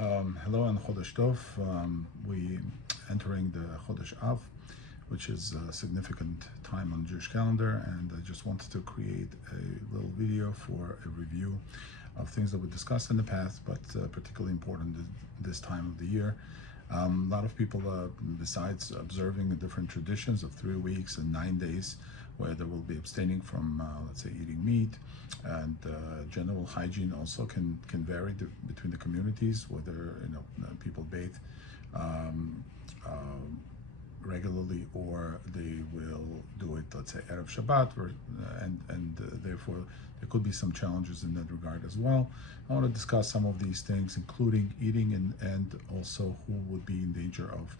Hello and Chodesh Tov. We entering the Chodesh Av, which is a significant time on the Jewish calendar, and I just wanted to create a little video for a review of things that we discussed in the past, but particularly important this time of the year. A lot of people, besides observing the different traditions of 3 weeks and 9 days, where they will be abstaining from, let's say, eating meat, and general hygiene also can vary between the communities, whether people bathe regularly or they will do it, let's say, Erev Shabbat, and therefore there could be some challenges in that regard as well. I want to discuss some of these things, including eating and also who would be in danger of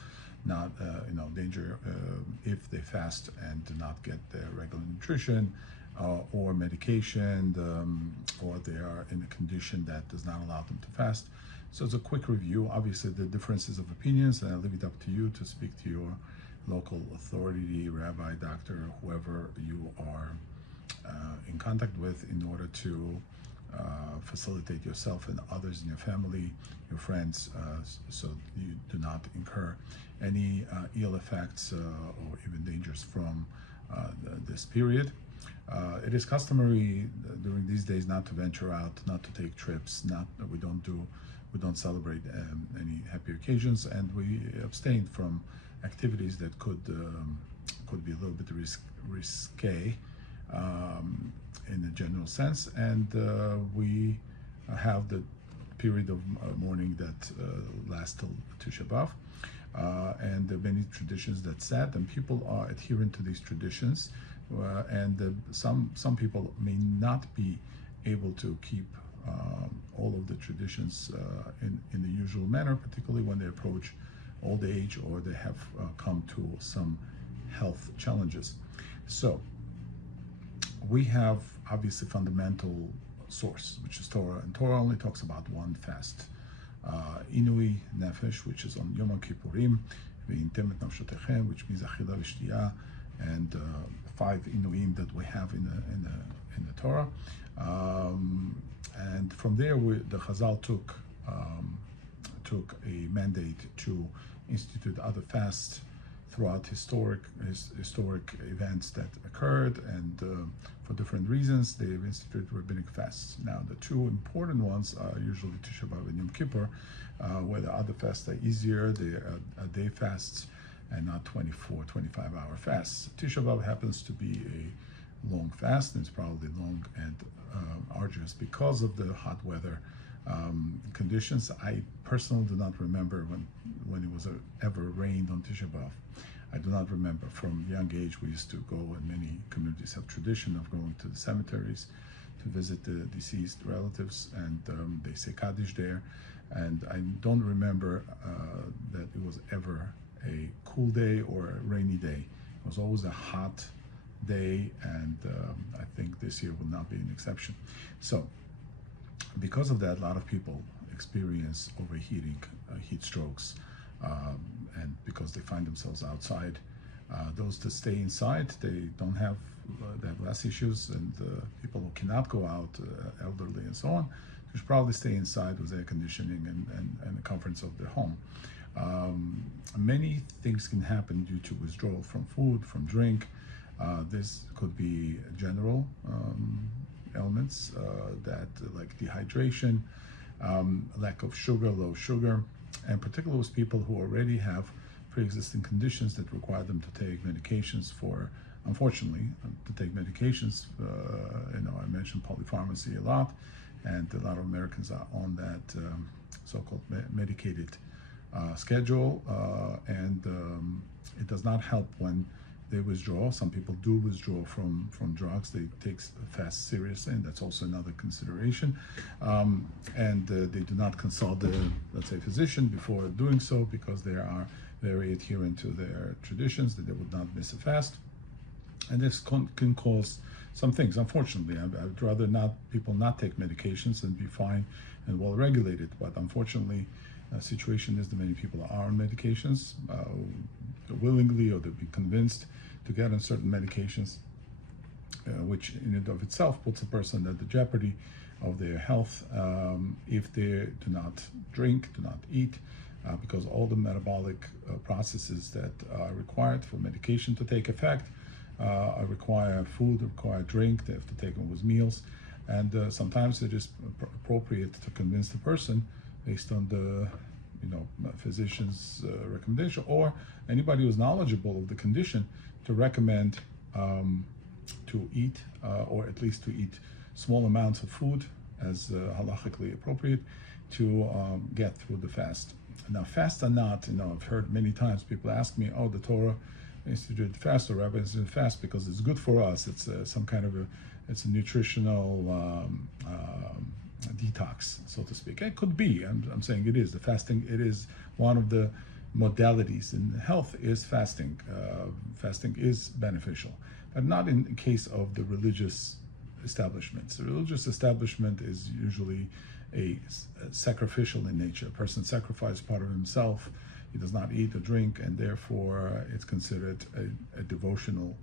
not, if they fast and do not get their regular nutrition or medication, or they are in a condition that does not allow them to fast. So it's a quick review. Obviously, the differences of opinions, and I leave it up to you to speak to your local authority, rabbi, doctor, whoever you are in contact with, in order to facilitate yourself and others in your family, your friends, so you do not incur any ill effects or even dangers from this period. It is customary during these days not to venture out, not to take trips. We don't celebrate any happy occasions, and we abstain from activities that could be a little bit risque in a general sense. And we have the period of mourning that lasts till Tisha B'Av. And there are many traditions that set, and people are adherent to these traditions. And some people may not be able to keep all of the traditions in the usual manner, particularly when they approach old age or they have come to some health challenges. So we have obviously fundamental source, which is Torah, and Torah only talks about one fast, Inui Nefesh, which is on Yom Kippurim, V'intemet Nafshotechem, which means Achila V'Shtiyah, and 5 Inuim that we have in the Torah. And from there, the Chazal took a mandate to institute other fasts throughout historic events that occurred, and for different reasons they've instituted rabbinic fasts. Now, the two important ones are usually Tisha B'Av and Yom Kippur, where the other fasts are easier. They are day fasts and not 24-25-hour fasts. Tisha B'Av happens to be a long fast, and it's probably long and arduous because of the hot weather conditions. I personally do not remember when it was ever rained on Tisha B'Av. I do not remember. From a young age, we used to go, and many communities have tradition of going to the cemeteries to visit the deceased relatives, and they say Kaddish there. And I don't remember that it was ever a cool day or a rainy day. It was always a hot day, and I think this year will not be an exception. So because of that, a lot of people experience overheating, heat strokes, and because they find themselves outside. Those that stay inside, they have less issues, and people who cannot go out, elderly and so on, they should probably stay inside with air conditioning and the comforts of their home. Many things can happen due to withdrawal from food, from drink. This could be general elements that like dehydration, lack of sugar, low sugar, and particularly with people who already have pre-existing conditions that require them to take medications for, unfortunately, to take medications. I mentioned polypharmacy a lot, and a lot of Americans are on that so-called medicated schedule, and it does not help when they withdraw. Some people do withdraw from drugs. They take fast seriously, and that's also another consideration. And they do not consult the, let's say, physician before doing so, because they are very adherent to their traditions, that they would not miss a fast. And this can cause some things. Unfortunately, I'd rather people not take medications and be fine and well regulated. But unfortunately, the situation is that many people are on medications willingly, or they'll be convinced to get on certain medications, which in and of itself puts a person at the jeopardy of their health if they do not drink, do not eat, because all the metabolic processes that are required for medication to take effect require food, require drink. They have to take them with meals, and sometimes it is appropriate to convince the person based on the physician's recommendation, or anybody who's knowledgeable of the condition, to recommend to eat, or at least to eat small amounts of food as halachically appropriate to get through the fast. Now, fast or not, I've heard many times people ask me, "Oh, the Torah instituted fast, or Rabbi instituted fast because it's good for us. It's some kind of it's a nutritional detox, so to speak." It could be. I'm saying it is. The fasting, it is one of the modalities in health is fasting. Fasting is beneficial, but not in case of the religious establishments. The religious establishment is usually a sacrificial in nature. A person sacrifices part of himself. He does not eat or drink, and therefore it's considered a devotional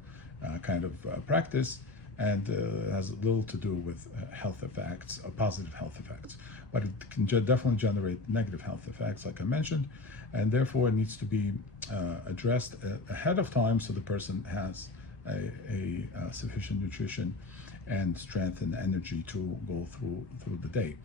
kind of practice, and has little to do with health effects, or positive health effects. But it can definitely generate negative health effects, like I mentioned, and therefore it needs to be addressed ahead of time so the person has a sufficient nutrition and strength and energy to go through the day.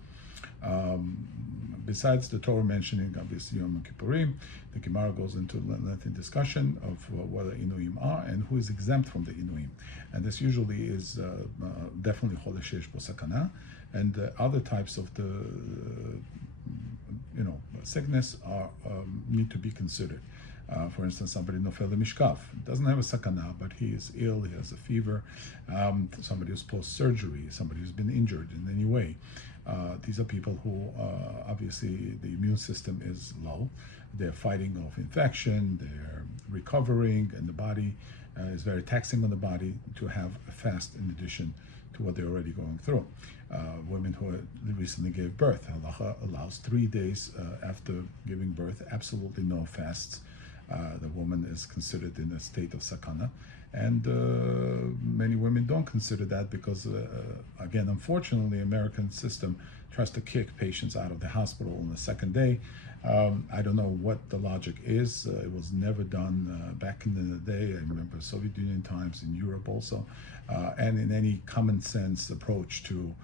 Besides the Torah mentioning obviously Yom Kippurim, the Gemara goes into a lengthy discussion of whether Inuim are and who is exempt from the Inuim, and this usually is definitely Chodesh Yesh Bo Sakana, and other types of the sickness are need to be considered. For instance, somebody nofel mishkaf doesn't have a sakana, but he is ill, he has a fever. Somebody who's post-surgery, somebody who's been injured in any way. These are people who obviously the immune system is low. They're fighting off infection, they're recovering, and the body is very taxing on the body to have a fast in addition to what they're already going through. Women who recently gave birth, Halacha allows 3 days after giving birth, absolutely no fasts. The woman is considered in a state of sakana, and many women don't consider that because, again, unfortunately, the American system tries to kick patients out of the hospital on the second day. I don't know what the logic is. It was never done back in the day. I remember Soviet Union times, in Europe also, and in any common sense approach to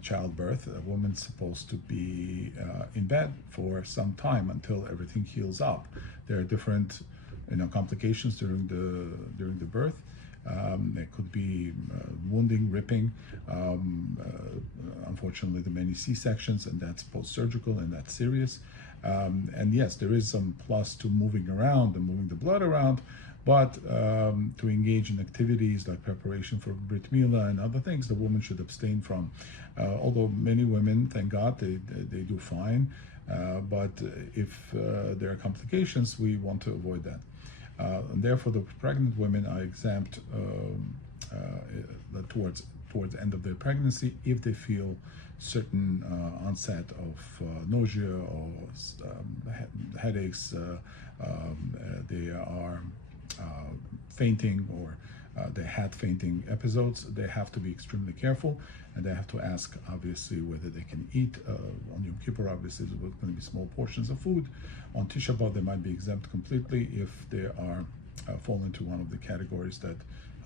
childbirth, a woman's supposed to be in bed for some time until everything heals up. There are different, complications during the birth. There could be wounding, ripping. Unfortunately, the many C-sections, and that's post-surgical, and that's serious. And yes, there is some plus to moving around and moving the blood around, but to engage in activities like preparation for Brit Milah and other things, the woman should abstain from. Although many women, thank God, they do fine, but if there are complications, we want to avoid that. And therefore, the pregnant women are exempt towards the end of their pregnancy if they feel certain onset of nausea or headaches, they are fainting, or they had fainting episodes. They have to be extremely careful, and they have to ask, obviously, whether they can eat. On Yom Kippur, obviously, there's going to be small portions of food. On Tisha B'Av, they might be exempt completely if they are fall into one of the categories that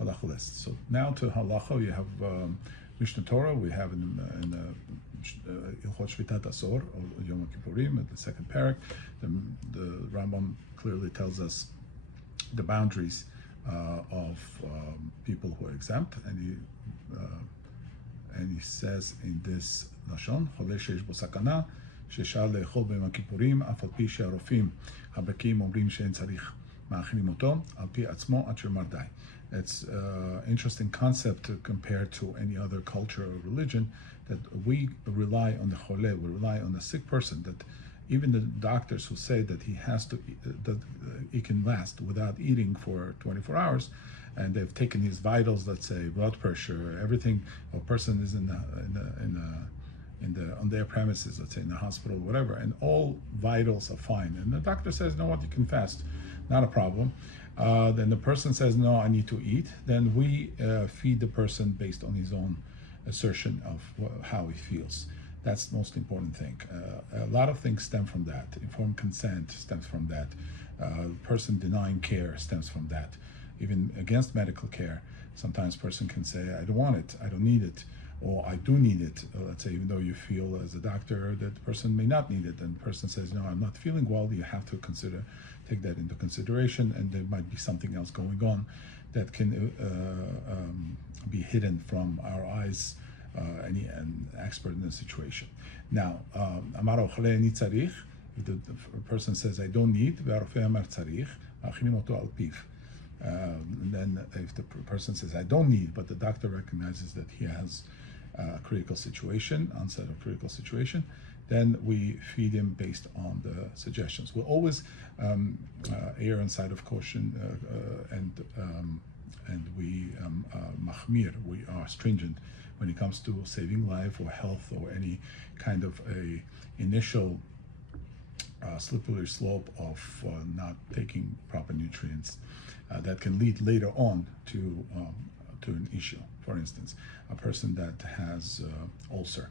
Halacha lists. So now to Halacha, you have Mishnah Torah. We have in Ilchot Shvitat Asor, or Yom Kippurim, at the second parak. The Rambam clearly tells us the boundaries of people who are exempt, and he says in this lashon, "Cholei sheish bo sakana, sheshar le'echol b'yom kippurim, af al pi she'arofim habakim omrim she'en tzarich ma'achilim oto, al pi atzmo ad she'yomar dai." It's an interesting concept to compare to any other culture or religion, that we rely on the choleh, we rely on the sick person, that even the doctors who say that he has to, that he can last without eating for 24 hours, and they've taken his vitals, let's say blood pressure, everything. A person is on their premises, let's say in the hospital, whatever, and all vitals are fine. And the doctor says, "No, what, you can fast, not a problem." Then the person says, "No, I need to eat." Then we feed the person based on his own assertion of how he feels. That's the most important thing. A lot of things stem from that. Informed consent stems from that. Person denying care stems from that. Even against medical care, sometimes person can say, I don't want it, I don't need it, or I do need it. Let's say, even though you feel as a doctor that the person may not need it, and the person says, no, I'm not feeling well, you have to take that into consideration, and there might be something else going on that can be hidden from our eyes, an expert in the situation. Now, Amar Ochle Ani Tzarich, if the person says, I don't need, Ve'arofeh Amar Tzarich, Achinim Oto Al Piv. And then if the person says, I don't need, but the doctor recognizes that he has a critical situation, onset of critical situation, then we feed him based on the suggestions. We'll always err on side of caution, and we machmir, we are stringent when it comes to saving life or health or any kind of a initial slippery slope of not taking proper nutrients that can lead later on to an issue. For instance, a person that has ulcer,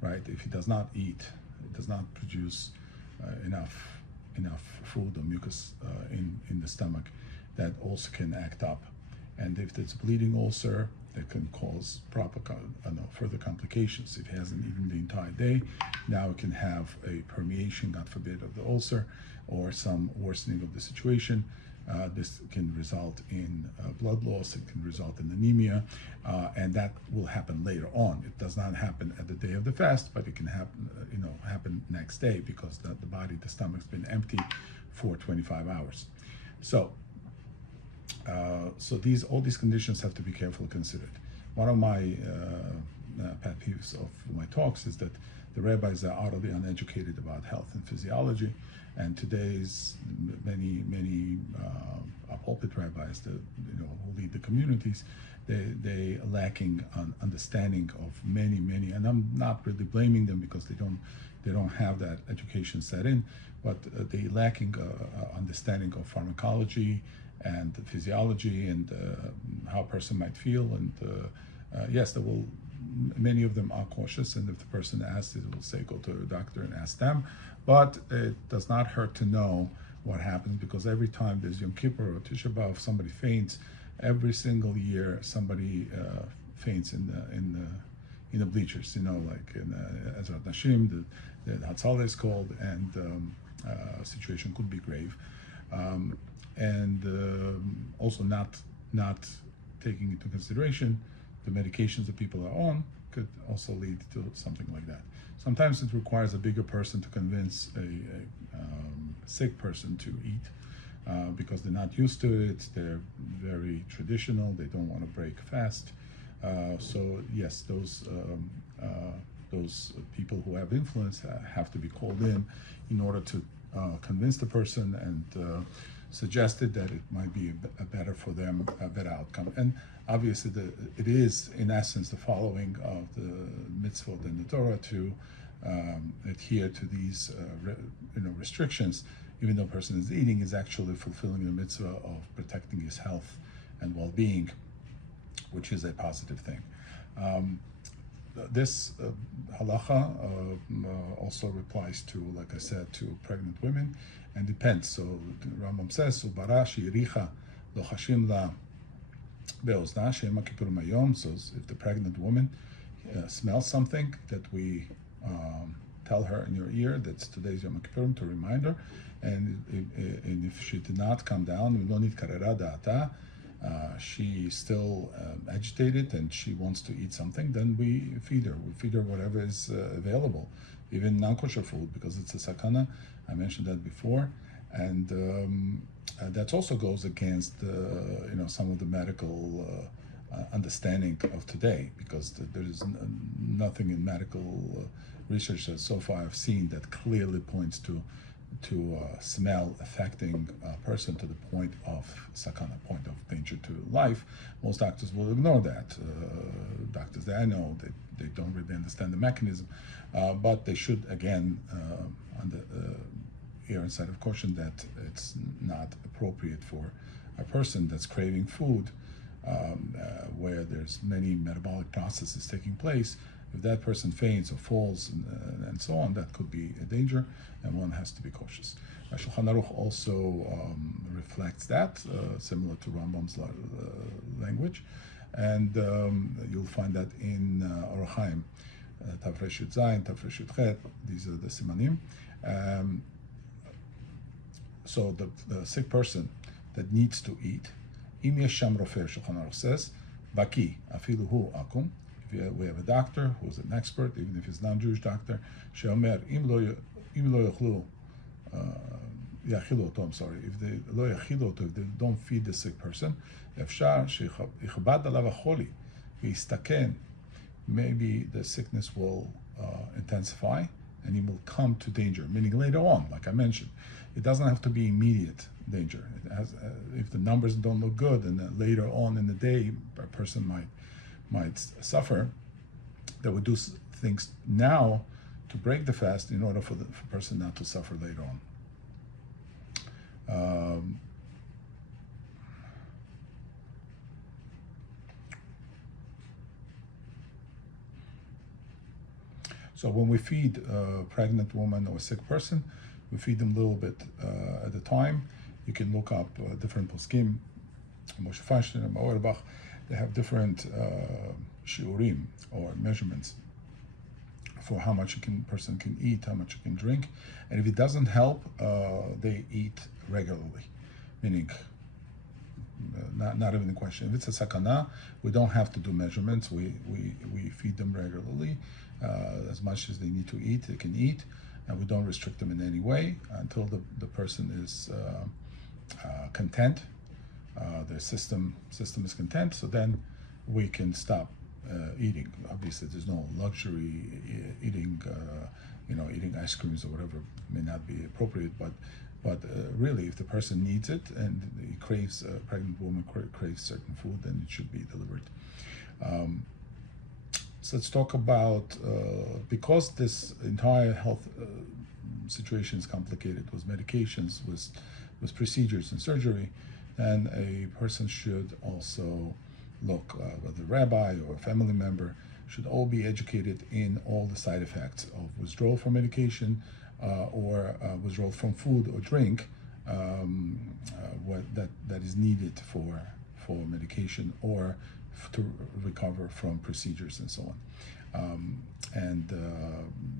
right? If he does not eat, it does not produce enough food or mucus in the stomach, that also can act up. And if it's a bleeding ulcer, that can cause further complications. If he hasn't eaten the entire day, now it can have a permeation, God forbid, of the ulcer, or some worsening of the situation. This can result in blood loss. It can result in anemia, and that will happen later on. It does not happen at the day of the fast, but it can happen next day, because the stomach's been empty for 25 hours. So all these conditions have to be carefully considered. One of my pet peeves of my talks is that the rabbis are utterly uneducated about health and physiology, and today's many pulpit rabbis that who lead the communities, they are lacking on understanding of many, and I'm not really blaming them, because they don't have that education set in, but they lacking understanding of pharmacology and physiology and how a person might feel. And yes, many of them are cautious, and if the person asks, it will say go to a doctor and ask them. But it does not hurt to know what happens, because every time there's Yom Kippur or Tisha B'Av, somebody faints. Every single year, somebody faints in the bleachers. Like in Ezrat Nashim, the Hatzallah is called, and situation could be grave. Also not taking into consideration the medications that people are on could also lead to something like that. Sometimes it requires a bigger person to convince a sick person to eat, because they're not used to it. They're very traditional. They don't want to break fast. So yes, those people who have influence have to be called in order to convince the person and suggested that it might be a better for them, a better outcome. And obviously it is in essence the following of the mitzvot and the Torah to adhere to these restrictions. Even though a person is eating, is actually fulfilling the mitzvah of protecting his health and well-being, which is a positive thing. This halacha also applies to, like I said, to pregnant women, and depends. So the Rambam says, "Ubara she'iricha lo chashim la be'ozna she'em Kippur mayom." So if the pregnant woman smells something, that we tell her in your ear that's today's Yom Kippur, to remind her. And if she did not come down, we don't need karera da'ata. She's still agitated and she wants to eat something, then we feed her. We feed her whatever is available, even non-kosher food, because it's a sakana. I mentioned that before, and that also goes against some of the medical understanding of today, because there is nothing in medical research that so far I've seen that clearly points to smell affecting a person to the point of sakana, point of danger to life. Most doctors will ignore that. Doctors that I know, they don't really understand the mechanism, but they should, again, err on side of caution that it's not appropriate for a person that's craving food where there's many metabolic processes taking place. If that person faints or falls and so on, that could be a danger, and one has to be cautious. Shulchan Aruch also reflects that, similar to Rambam's language, and you'll find that in Orach Chaim, Tafresh Yud Zayin, Tafresh Yud Chet. These are the simanim. So the sick person that needs to eat, Im yesh sham rofer, Shulchan Aruch says, Baki, afilu hu akum. We have a doctor who's an expert, even if he's non-Jewish doctor, sheomer, im lo yachlu, yachilu oto, I'm sorry, if they lo yachilu oto, if they don't feed the sick person, efshar sheichbad alav acholi, v'yistaken, maybe the sickness will intensify and he will come to danger, meaning later on, like I mentioned. It doesn't have to be immediate danger. It has, if the numbers don't look good and later on in the day a person might suffer, that would do things now to break the fast in order for the person not to suffer later on. So when we feed a pregnant woman or a sick person, we feed them a little bit at a time. You can look up different poskim, Moshe Feinstein and Auerbach. They have different shiurim or measurements for how much person can eat, how much you can drink, and if it doesn't help, they eat regularly, meaning not even a question. If it's a sakana, we don't have to do measurements. We feed them regularly, as much as they need to eat, they can eat, and we don't restrict them in any way until the person is content. Their system is content, so then we can stop eating. Obviously, there's no luxury eating, eating ice creams or whatever may not be appropriate, but really, if the person needs it and he craves, a pregnant woman craves certain food, then it should be delivered. So let's talk about, because this entire health situation is complicated with medications, with procedures and surgery, then a person should also look, whether a rabbi or a family member, should all be educated in all the side effects of withdrawal from medication or withdrawal from food or drink, that is needed for medication or to recover from procedures and so on.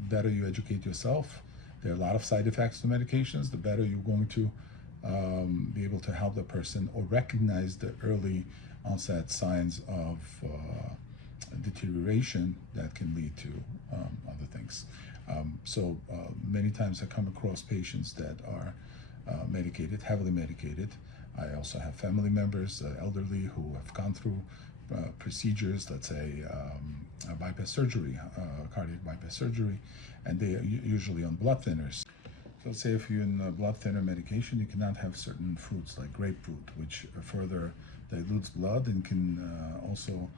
Better you educate yourself. There are a lot of side effects to medications. The better you're going to be able to help the person or recognize the early onset signs of deterioration that can lead to other things. So many times I come across patients that are medicated, heavily medicated. I also have family members, elderly, who have gone through procedures, let's say bypass surgery, cardiac bypass surgery, and they are usually on blood thinners. So let's say if you're in blood thinner medication, you cannot have certain fruits like grapefruit, which further dilutes blood and can also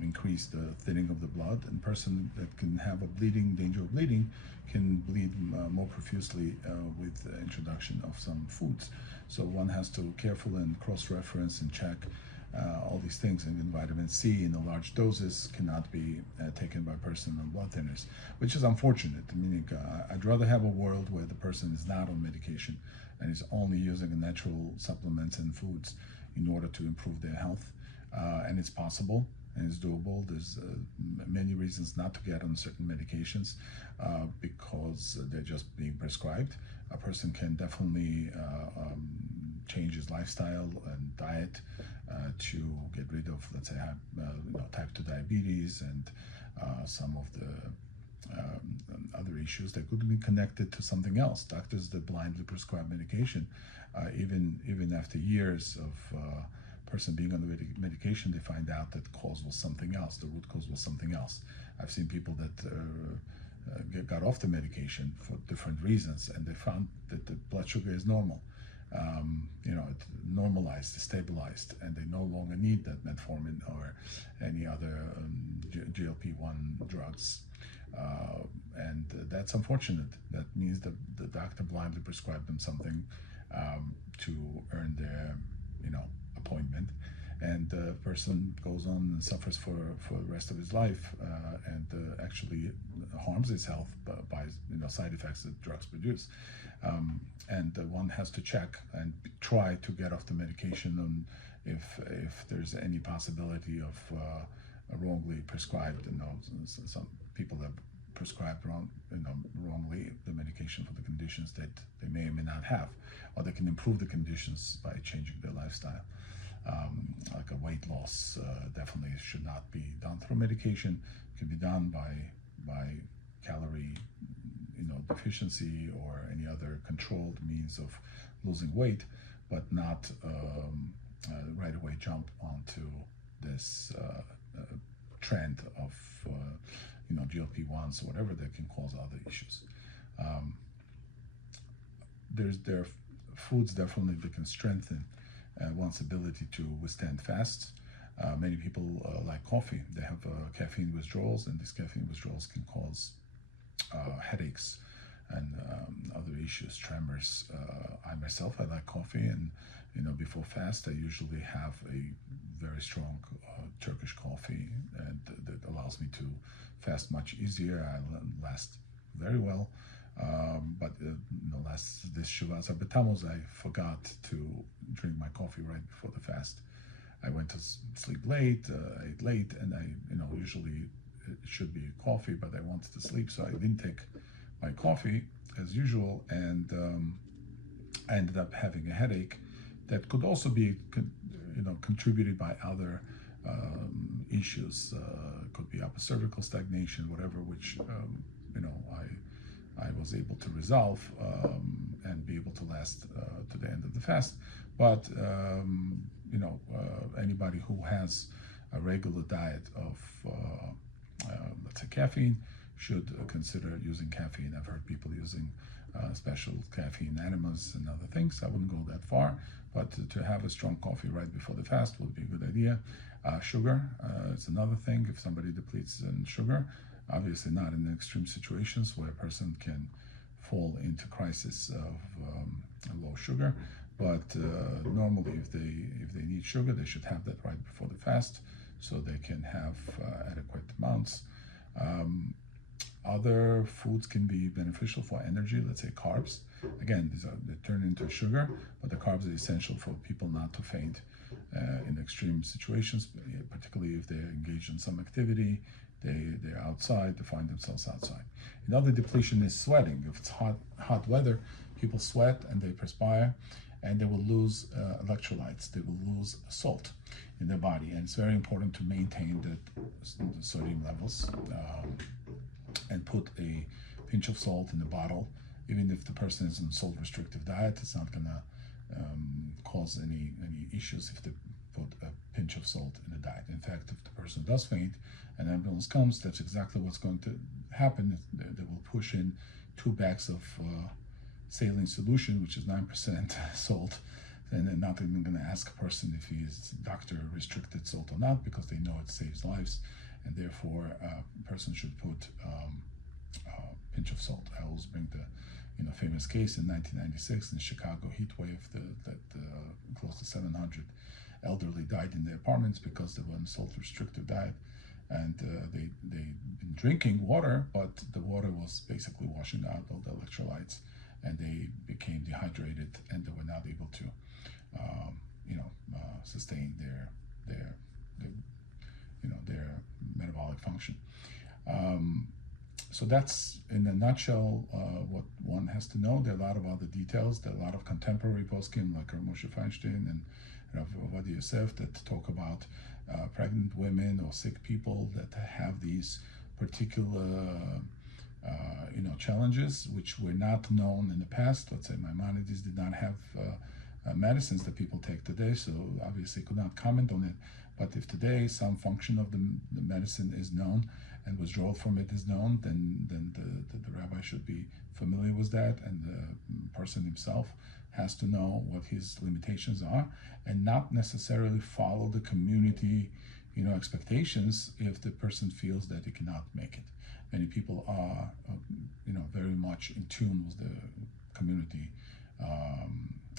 increase the thinning of the blood. And person that can have a danger of bleeding, can bleed more profusely with the introduction of some foods. So one has to careful and cross-reference and check all these things. And then vitamin C in the large doses cannot be taken by a person on blood thinners, which is unfortunate. Meaning, I'd rather have a world where the person is not on medication and is only using natural supplements and foods in order to improve their health. And it's possible and it's doable. There's many reasons not to get on certain medications because they're just being prescribed. A person can definitely change his lifestyle and diet to get rid of, let's say, type 2 diabetes and some of the other issues that could be connected to something else. Doctors that blindly prescribe medication, even after years of person being on the medication, they find out that the cause was something else. The root cause was something else. I've seen people that got off the medication for different reasons, and they found that the blood sugar is normal. It normalized, stabilized, and they no longer need that metformin or any other GLP-1 drugs. And that's unfortunate. That means that the doctor blindly prescribed them something to earn their, appointment, and the person goes on and suffers for the rest of his life, and actually harms his health by side effects that drugs produce. And one has to check and try to get off the medication on if there's any possibility of wrongly prescribed. Some people have prescribed wrongly the medication for the conditions that they may or may not have, or they can improve the conditions by changing their lifestyle. Like a weight loss definitely should not be done through medication. It can be done by calorie deficiency or any other controlled means of losing weight, but not right away jump onto this trend of GLP-1s or whatever that can cause other issues. There are foods definitely that can strengthen one's ability to withstand fasts. Many people like coffee. They have caffeine withdrawals, and these caffeine withdrawals can cause headaches and other issues, tremors. I like coffee, and before fast I usually have a very strong Turkish coffee, and that allows me to fast much easier. I last very well. But this Shavas B'Tammuz, I forgot to drink my coffee right before the fast. I went to sleep late, ate late, and I usually it should be coffee, but I wanted to sleep, so I didn't take my coffee as usual, and I ended up having a headache that could also be contributed by other issues. Could be upper cervical stagnation, whatever, which I was able to resolve and be able to last to the end of the fast. But anybody who has a regular diet of let's say caffeine should consider using caffeine. I've heard people using special caffeine enemas and other things. I wouldn't go that far, but to have a strong coffee right before the fast would be a good idea. Sugar, it's another thing. If somebody depletes in sugar, obviously not in extreme situations where a person can fall into crisis of low sugar, but normally if they need sugar, they should have that right before the fast so they can have adequate amounts. Other foods can be beneficial for energy, let's say carbs. Again, they turn into sugar, but the carbs are essential for people not to faint in extreme situations, particularly if they're engaged in some activity, they're outside, they find themselves outside. Another depletion is sweating. If it's hot weather, people sweat and they perspire, and they will lose electrolytes, they will lose salt in their body, and it's very important to maintain the sodium levels and put a pinch of salt in the bottle. Even if the person is on salt restrictive diet, it's not going to cause any issues if they put a pinch of salt in the diet. In fact, if the person does faint and ambulance comes, that's exactly what's going to happen. They will push in 2 bags of saline solution, which is 9% salt, and they're not even going to ask a person if he is doctor restricted salt or not, because they know it saves lives, and therefore a person should put a pinch of salt. I always bring the famous case in 1996 in the Chicago heat wave that close to 700 elderly died in their apartments because they were on salt restricted diet, and they'd been drinking water, but the water was basically washing out all the electrolytes, and they became dehydrated, and they were not able to sustain their metabolic function. So that's, in a nutshell, what one has to know. There are a lot of other details. There are a lot of contemporary poskim like Moshe Feinstein and Rav Ovadia Yosef that talk about pregnant women or sick people that have these particular challenges which were not known in the past. Let's say Maimonides did not have medicines that people take today, so obviously could not comment on it. But if today some function of the medicine is known and withdrawal from it is known, then the rabbi should be familiar with that, and the person himself has to know what his limitations are and not necessarily follow the community expectations if the person feels that he cannot make it. Many people are very much in tune with the community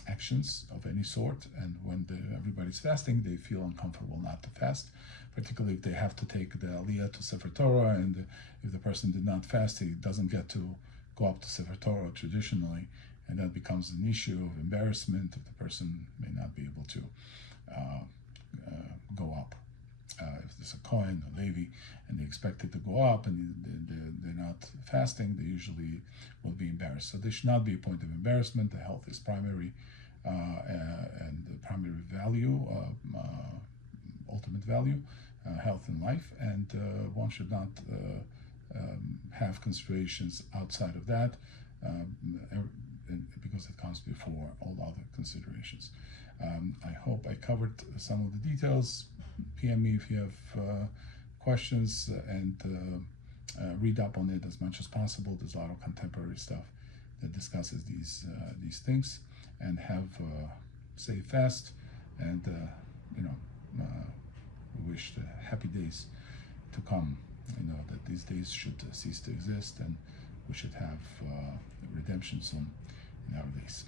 actions of any sort, and when everybody's fasting, they feel uncomfortable not to fast, particularly if they have to take the Aliyah to Sefer Torah, and if the person did not fast, he doesn't get to go up to Sefer Torah traditionally, and that becomes an issue of embarrassment if the person may not be able to go up. If there's a Kohen or Levi and they expect it to go up and they're not fasting, they usually will be embarrassed. So there should not be a point of embarrassment. The health is primary and the primary value, ultimate value, health and life, and one should not have considerations outside of that because it comes before all other considerations. I hope I covered some of the details. PM me if you have questions, and read up on it as much as possible. There's a lot of contemporary stuff that discusses these things. And have safe fast, and we wish the happy days to come. That these days should cease to exist, and we should have redemption soon in our days.